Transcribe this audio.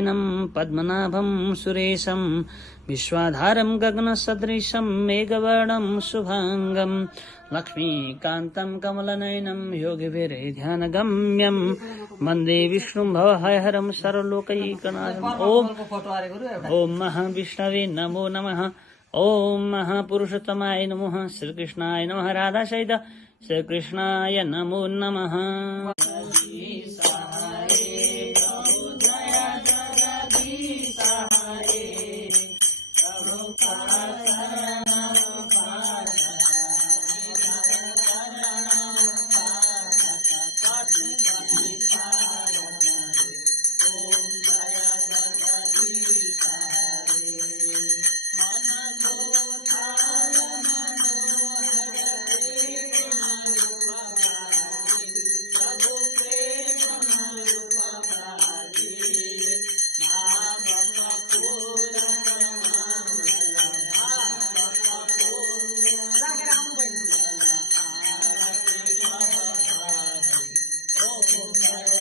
शयनं पद्मनाभं सुरेशं विश्वाधारं गगनसदृशं मेघवर्णं शुभांगं लक्ष्मीकान्तं कमलनयनं योगिभिर्ध्यानगम्यं वन्दे विष्णुं भवहरं सर्वलोकैकनाथम्। ओम महाविष्णवे नमो नमः। ओम महापुरुषोत्तमाय नमः। श्रीकृष्णाय नमः। राधा सहित श्रीकृष्णाय नमो नमः।